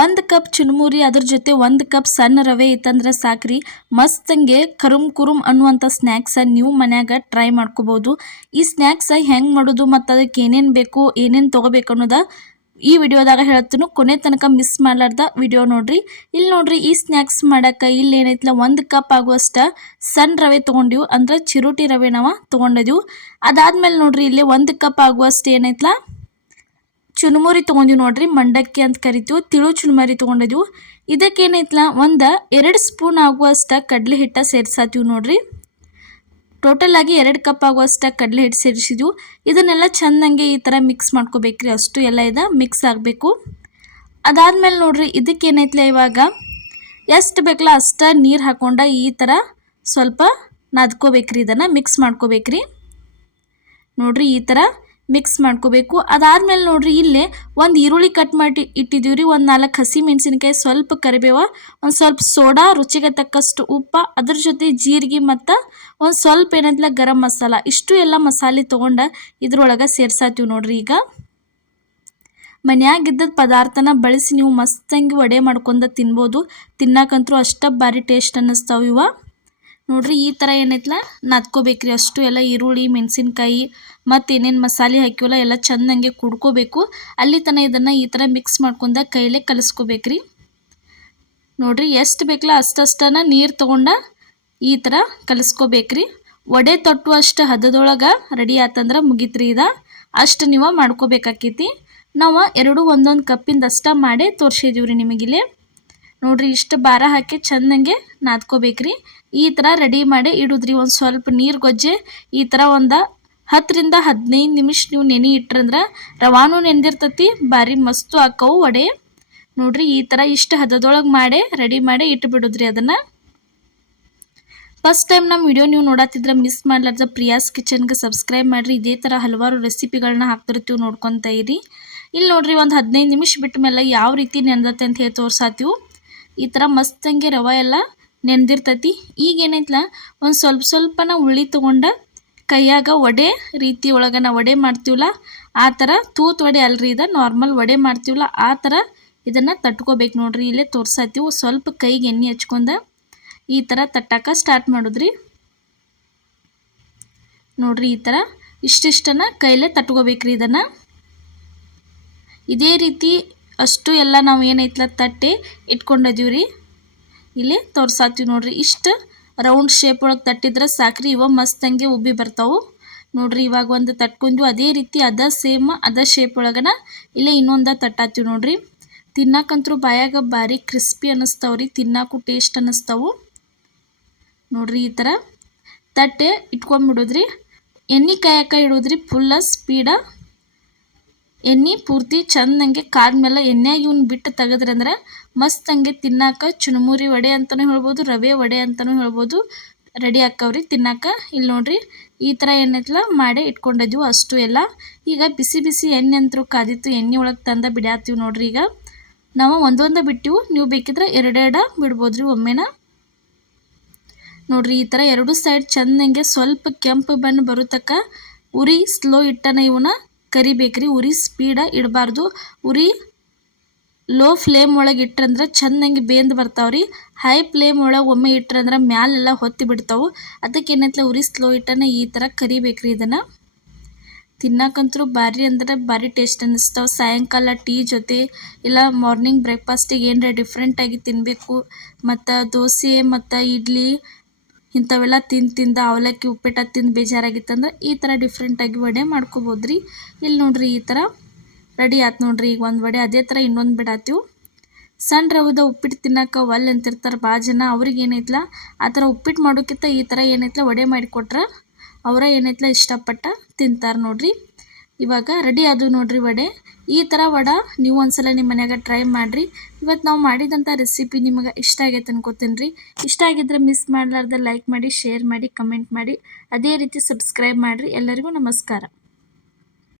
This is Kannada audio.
1 ಕಪ್ ಚುರುಮುರಿ ಅದ್ರ ಜೊತೆ 1 ಕಪ್ ಸಣ್ಣ ರವೆ ಇತ್ತಂದ್ರೆ ಸಾಕ್ರಿ, ಮಸ್ತಂಗೆ ಕರುಮ್ ಕುರುಮ್ ಅನ್ನುವಂಥ ಸ್ನ್ಯಾಕ್ಸ್ ನೀವು ಮನ್ಯಾಗ ಟ್ರೈ ಮಾಡ್ಕೋಬಹುದು. ಈ ಸ್ನ್ಯಾಕ್ಸ್ ಹೆಂಗೆ ಮಾಡೋದು ಮತ್ತು ಅದಕ್ಕೆ ಏನೇನು ಬೇಕು ಏನೇನು ತೊಗೋಬೇಕು ಅನ್ನೋದ ಈ ವಿಡಿಯೋದಾಗ ಹೇಳ್ತೀನಿ. ಕೊನೆ ತನಕ ಮಿಸ್ ಮಾಡಲಾರ್ದ ವಿಡಿಯೋ ನೋಡ್ರಿ. ಇಲ್ಲಿ ನೋಡ್ರಿ, ಈ ಸ್ನ್ಯಾಕ್ಸ್ ಮಾಡಕ್ಕೆ ಇಲ್ಲಿ ಏನೈತಿಲ್ಲ 1 ಕಪ್ ಆಗುವಷ್ಟ ಸಣ್ಣ ರವೆ ತೊಗೊಂಡಿವು, ಅಂದ್ರೆ ಚಿರೋಟಿ ರವೆ ನಾವು ತೊಗೊಂಡಿದ್ವು. ಅದಾದ್ಮೇಲೆ ನೋಡ್ರಿ ಇಲ್ಲಿ 1 ಕಪ್ ಆಗುವಷ್ಟು ಏನೈತಿಲ್ಲ ಚುರುಮುರಿ ತೊಗೊಂಡಿವಿ ನೋಡ್ರಿ, ಮಂಡಕ್ಕಿ ಅಂತ ಕರಿತೀವಿ, ತಿಳು ಚುರುಮುರಿ ತೊಗೊಂಡಿದ್ವು. ಇದಕ್ಕೇನೈತಿಲ್ಲ 2 ಸ್ಪೂನ್ ಆಗುವಷ್ಟ ಕಡಲೆ ಹಿಟ್ಟ ಸೇರ್ಸಾತೀವಿ ನೋಡ್ರಿ. ಟೋಟಲ್ ಆಗಿ 2 ಕಪ್ ಆಗುವಷ್ಟ ಕಡಲೆ ಹಿಟ್ಟು ಸೇರಿಸಿದ್ವು. ಇದನ್ನೆಲ್ಲ ಚೆಂದಂಗೆ ಈ ಥರ ಮಿಕ್ಸ್ ಮಾಡ್ಕೋಬೇಕ್ರಿ, ಅಷ್ಟು ಎಲ್ಲ ಮಿಕ್ಸ್ ಆಗಬೇಕು. ಅದಾದ್ಮೇಲೆ ನೋಡ್ರಿ, ಇದಕ್ಕೇನೈತಿಲ್ಲ ಇವಾಗ ಎಷ್ಟು ಬೇಕಲ್ಲ ಅಷ್ಟು ನೀರು ಹಾಕೊಂಡ ಈ ಥರ ಸ್ವಲ್ಪ ನಾದ್ಕೋಬೇಕ್ರಿ, ಇದನ್ನು ಮಿಕ್ಸ್ ಮಾಡ್ಕೋಬೇಕ್ರಿ ನೋಡ್ರಿ, ಈ ಥರ ಮಿಕ್ಸ್ ಮಾಡ್ಕೋಬೇಕು. ಅದಾದ್ಮೇಲೆ ನೋಡ್ರಿ, ಇಲ್ಲೇ ಒಂದು ಈರುಳ್ಳಿ ಕಟ್ ಮಾಡಿ ಇಟ್ಟಿದ್ದೀವ್ರಿ, ಒಂದು 4 ಹಸಿ ಮೆಣಸಿನ್ಕಾಯಿ, ಸ್ವಲ್ಪ ಕರಿಬೇವ, ಒಂದು ಸ್ವಲ್ಪ ಸೋಡಾ, ರುಚಿಗೆ ತಕ್ಕಷ್ಟು ಉಪ್ಪ, ಅದ್ರ ಜೊತೆ ಜೀರಿಗೆ ಮತ್ತು ಒಂದು ಸ್ವಲ್ಪ ಏನಂತಲ್ಲ ಗರಂ ಮಸಾಲ, ಇಷ್ಟು ಎಲ್ಲ ಮಸಾಲೆ ತೊಗೊಂಡ ಇದ್ರೊಳಗೆ ಸೇರ್ಸಾತೀವಿ ನೋಡ್ರಿ. ಈಗ ಮನ್ಯಾಗಿದ್ದ ಪದಾರ್ಥನ ಬಳಸಿ ನೀವು ಮಸ್ತಂಗಿ ವಡೆ ಮಾಡ್ಕೊಂಡು ತಿನ್ಬೋದು. ತಿನ್ನಕ್ಕಂತೂ ಅಷ್ಟ ಭಾರಿ ಟೇಸ್ಟ್ ಅನ್ನಿಸ್ತಾವ ಇವ ನೋಡ್ರಿ. ಈ ಥರ ಏನೈತಲ್ಲ ನಾದ್ಕೋಬೇಕ್ರಿ, ಅಷ್ಟು ಎಲ್ಲ ಈರುಳ್ಳಿ ಮೆಣಸಿನ್ಕಾಯಿ ಮತ್ತು ಏನೇನು ಮಸಾಲೆ ಹಾಕಿವಲ್ಲ ಎಲ್ಲ ಚೆಂದಂಗೆ ಕುಡ್ಕೋಬೇಕು. ಅಲ್ಲಿ ತನಕ ಇದನ್ನು ಈ ಥರ ಮಿಕ್ಸ್ ಮಾಡ್ಕೊಂಡ ಕೈಲೇ ಕಲಿಸ್ಕೋಬೇಕ್ರಿ ನೋಡ್ರಿ. ಎಷ್ಟು ಬೇಕಲ್ಲ ಅಷ್ಟಷ್ಟನ ನೀರು ತೊಗೊಂಡ ಈ ಥರ ಕಲಿಸ್ಕೋಬೇಕ್ರಿ. ವಡೆ ತೊಟ್ಟುವಷ್ಟು ಹದದೊಳಗೆ ರೆಡಿ ಆತಂದ್ರೆ ಮುಗಿತ್ರಿ. ಅಷ್ಟು ನೀವು ಮಾಡ್ಕೋಬೇಕಾಕೈತಿ. ನಾವು 2 ಒಂದೊಂದು ಕಪ್ಪಿಂದಷ್ಟ ಮಾಡಿ ತೋರಿಸಿದೀವ್ರಿ ನಿಮಗಿಲ್ಲಿ ನೋಡ್ರಿ. ಇಷ್ಟು ಭಾರ ಹಾಕಿ ಚೆಂದಂಗೆ ನಾದ್ಕೋಬೇಕ್ರಿ. ಈ ಥರ ರೆಡಿ ಮಾಡಿ ಇಡುದ್ರಿ. ಒಂದು ಸ್ವಲ್ಪ ನೀರು ಗೊಜ್ಜೆ ಈ ಥರ ಒಂದು 10 ರಿಂದ 15 ನಿಮಿಷ ನೀವು ನೆನೆ ಇಟ್ರಂದ್ರೆ ರವಾನು ನೆಂದಿರ್ತತಿ, ಭಾರಿ ಮಸ್ತು ಹಾಕವು ವಡೆ ನೋಡ್ರಿ. ಈ ಥರ ಇಷ್ಟು ಹದದೊಳಗೆ ಮಾಡಿ ರೆಡಿ ಮಾಡಿ ಇಟ್ಟು ಬಿಡುದ್ರಿ. ಅದನ್ನು ಫಸ್ಟ್ ಟೈಮ್ ನಮ್ಮ ವಿಡಿಯೋ ನೀವು ನೋಡತ್ತಿದ್ರೆ ಮಿಸ್ ಮಾಡ್ಲಾರ್ದ ಪ್ರಿಯಾಸ್ ಕಿಚನ್ಗೆ ಸಬ್ಸ್ಕ್ರೈಬ್ ಮಾಡಿರಿ. ಇದೇ ಥರ ಹಲವಾರು ರೆಸಿಪಿಗಳನ್ನ ಹಾಕ್ತಿರ್ತೀವಿ, ನೋಡ್ಕೊತ ಇರಿ. ಇಲ್ಲಿ ನೋಡ್ರಿ, ಒಂದು 15 ನಿಮಿಷ ಬಿಟ್ಟ ಮೇಲೆ ಯಾವ ರೀತಿ ನೆಂದತ್ತೆ ಅಂತ ಹೇಳಿ ತೋರ್ಸಾತೀವಿ. ಈ ಥರ ಮಸ್ತಂಗೆ ರವೆ ಎಲ್ಲ ನೆಂದಿರ್ತತಿ. ಈಗ ಏನೈತಲ್ಲ ಒಂದು ಸ್ವಲ್ಪನ ಉಳ್ಳಿ ತೊಗೊಂಡ ಕೈಯಾಗ ವಡೆ ರೀತಿ ಒಳಗೆ ನಾವು ವಡೆ ಮಾಡ್ತೀವಲ್ಲ ಆ ಥರ, ತೂತ್ ವಡೆ ಅಲ್ರಿ, ಇದು ನಾರ್ಮಲ್ ವಡೆ ಮಾಡ್ತೀವಲ್ಲ ಆ ಥರ ಇದನ್ನು ತಟ್ಕೋಬೇಕು ನೋಡ್ರಿ. ಇಲ್ಲೇ ತೋರ್ಸಾತೀವಿ. ಸ್ವಲ್ಪ ಕೈಗೆ ಎಣ್ಣೆ ಹಚ್ಕೊಂಡ ಈ ಥರ ತಟ್ಟಕ್ಕೆ ಸ್ಟಾರ್ಟ್ ಮಾಡಿದ್ರಿ ನೋಡ್ರಿ. ಈ ಥರ ಇಷ್ಟಿಷ್ಟನ್ನು ಕೈಲೇ ತಟ್ಕೋಬೇಕ್ರಿ. ಇದನ್ನು ಇದೇ ರೀತಿ ಅಷ್ಟು ಎಲ್ಲ ನಾವು ಏನೈತಲ್ಲ ತಟ್ಟೆ ಇಟ್ಕೊಂಡಿದ್ದೀವ್ರಿ. ಇಲ್ಲಿ ತೋರ್ಸಾತೀವಿ ನೋಡ್ರಿ. ಇಷ್ಟು ರೌಂಡ್ ಶೇಪ್ ಒಳಗೆ ತಟ್ಟಿದ್ರೆ ಸಾಕ್ರಿ, ಇವ ಮಸ್ತಂಗೆ ಉಬ್ಬಿ ಬರ್ತಾವೆ ನೋಡ್ರಿ. ಇವಾಗ ಒಂದು ತಟ್ಕೊಂಡ್ವಿ, ಅದೇ ರೀತಿ ಸೇಮ್ ಅದ ಶೇಪ್ ಒಳಗನ ಇಲ್ಲೇ ಇನ್ನೊಂದು ತಟ್ಟಾತೀವಿ ನೋಡ್ರಿ. ತಿನ್ನಕ್ಕಂತೂ ಬಾಯಾಗ ಭಾರಿ ಕ್ರಿಸ್ಪಿ ಅನ್ನಿಸ್ತಾವ್ರಿ, ತಿನ್ನಕ್ಕೂ ಟೇಸ್ಟ್ ಅನ್ನಿಸ್ತಾವು ನೋಡ್ರಿ. ಈ ಥರ ತಟ್ಟೆ ಇಟ್ಕೊಂಡ್ಬಿಡೋದ್ರಿ. ಎಣ್ಣೆ ಕಾಯಕ್ಕೆ ಇಡೋದ್ರಿ ಫುಲ್ಲ ಸ್ಪೀಡ. ಎಣ್ಣೆ ಪೂರ್ತಿ ಚೆಂದಂಗೆ ಕಾದ್ಮೇಲೆ ಎಣ್ಣೆಗೆ ಇವ್ನ ಬಿಟ್ಟು ತೆಗೆದ್ರಂದ್ರೆ ಮಸ್ತಂಗೆ ತಿನ್ನಾಕ ಚುರುಮುರಿ ವಡೆ ಅಂತಲೂ ಹೇಳ್ಬೋದು, ರವೆ ವಡೆ ಅಂತಲೂ ಹೇಳ್ಬೋದು, ರೆಡಿ ಆಕ್ಕವ್ರಿ ತಿನ್ನಾಕ. ಇಲ್ಲಿ ನೋಡ್ರಿ, ಈ ಥರ ಏನೈತಲ್ಲ ಮಾಡಿ ಇಟ್ಕೊಂಡಿದ್ವಿ ಅಷ್ಟು ಎಲ್ಲ. ಈಗ ಬಿಸಿ ಬಿಸಿ ಎಣ್ಣೆ ಅಂತರೂ ಕಾದಿತ್ತು, ಎಣ್ಣೆ ಒಳಗೆ ತಂದು ಬಿಡಾತೀವಿ ನೋಡ್ರಿ. ಈಗ ನಾವು ಒಂದೊಂದು ಬಿಟ್ಟಿವು, ನೀವು ಬೇಕಿದ್ರೆ 2 ಬಿಡ್ಬೋದ್ರಿ ಒಮ್ಮೆನ ನೋಡ್ರಿ. ಈ ಥರ 2 ಸೈಡ್ ಚೆಂದಂಗೆ ಸ್ವಲ್ಪ ಕೆಂಪು ಬಣ್ಣ ಬರುತ್ತಕ್ಕ ಉರಿ ಸ್ಲೋ ಇಟ್ಟನ ಇವನ್ನ ಕರಿಬೇಕ್ರಿ. ಉರಿ ಸ್ಪೀಡ ಇಡಬಾರ್ದು, ಉರಿ ಲೋ ಫ್ಲೇಮ್ ಒಳಗೆ ಇಟ್ರಂದ್ರೆ ಚೆಂದಂಗೆ ಬೇಂದು ಬರ್ತಾವ್ರಿ. ಹೈ ಫ್ಲೇಮ್ ಒಳಗೆ ಒಮ್ಮೆ ಇಟ್ರಂದ್ರೆ ಮ್ಯಾಲೆಲ್ಲ ಹೊತ್ತಿ ಬಿಡ್ತಾವೆ. ಅದಕ್ಕೆ ಏನೈತಲ್ಲ ಉರಿ ಸ್ಲೋ ಇಟ್ಟನ ಈ ಥರ ಕರಿಬೇಕ್ರಿ. ಇದನ್ನು ತಿನ್ನಕ್ಕಂತೂ ಭಾರಿ ಅಂದ್ರೆ ಭಾರಿ ಟೇಸ್ಟ್ ಅನ್ನಿಸ್ತಾವೆ. ಸಾಯಂಕಾಲ ಟೀ ಜೊತೆ ಇಲ್ಲ ಮಾರ್ನಿಂಗ್ ಬ್ರೇಕ್ಫಾಸ್ಟಿಗೆ ಏನರ ಡಿಫ್ರೆಂಟಾಗಿ ತಿನ್ನಬೇಕು, ಮತ್ತು ದೋಸೆ ಮತ್ತು ಇಡ್ಲಿ ಇಂಥವೆಲ್ಲ ತಿಂದು ಅವಲಕ್ಕಿ ಉಪ್ಪಿಟ್ಟು ತಿಂದು ಬೇಜಾರಾಗಿತ್ತಂದ್ರೆ ಈ ಥರ ಡಿಫ್ರೆಂಟಾಗಿ ವಡೆ ಮಾಡ್ಕೋಬೋದ್ರಿ. ಇಲ್ಲಿ ನೋಡ್ರಿ, ಈ ಥರ ರೆಡಿ ಆಯ್ತು ನೋಡ್ರಿ. ಈಗ ಒಂದು ವಡೆ ಅದೇ ಥರ ಇನ್ನೊಂದು ಬಿಡಾತೀವಿ. ಸಣ್ಣ ರವದ ಉಪ್ಪಿಟ್ಟು ತಿನ್ನಕ್ಕೆ ಒಲ್ಲೆ ಅಂತಿರ್ತಾರೆ ಭಾಳ ಜನ. ಅವ್ರಿಗೆ ಏನೈತಲ್ಲ ಆ ಥರ ಉಪ್ಪಿಟ್ಟು ಮಾಡೋಕ್ಕಿಂತ ಈ ಥರ ಏನೈತಲ್ಲ ವಡೆ ಮಾಡಿಕೊಟ್ರೆ ಅವರ ಏನೈತಲ್ಲ ಇಷ್ಟಪಟ್ಟು ತಿಂತಾರೆ ನೋಡ್ರಿ. ಇವಾಗ ರೆಡಿ ಆದವು ನೋಡ್ರಿ ವಡೆ. ಈ ಥರ ವಡೆ ನೀವು ಒಂದ್ಸಲ ನಿಮ್ಮ ಮನ್ಯಾಗ ಟ್ರೈ ಮಾಡಿರಿ. ಇವತ್ತು ನಾವು ಮಾಡಿದಂಥ ರೆಸಿಪಿ ನಿಮಗೆ ಇಷ್ಟ ಆಗೈತೆ ಅನ್ಕೋತೀನಿ ರೀ. ಇಷ್ಟ ಆಗಿದ್ರೆ ಮಿಸ್ ಮಾಡಲಾರ್ದೆ ಲೈಕ್ ಮಾಡಿ, ಶೇರ್ ಮಾಡಿ, ಕಮೆಂಟ್ ಮಾಡಿ, ಅದೇ ರೀತಿ ಸಬ್ಸ್ಕ್ರೈಬ್ ಮಾಡಿರಿ. ಎಲ್ಲರಿಗೂ ನಮಸ್ಕಾರ.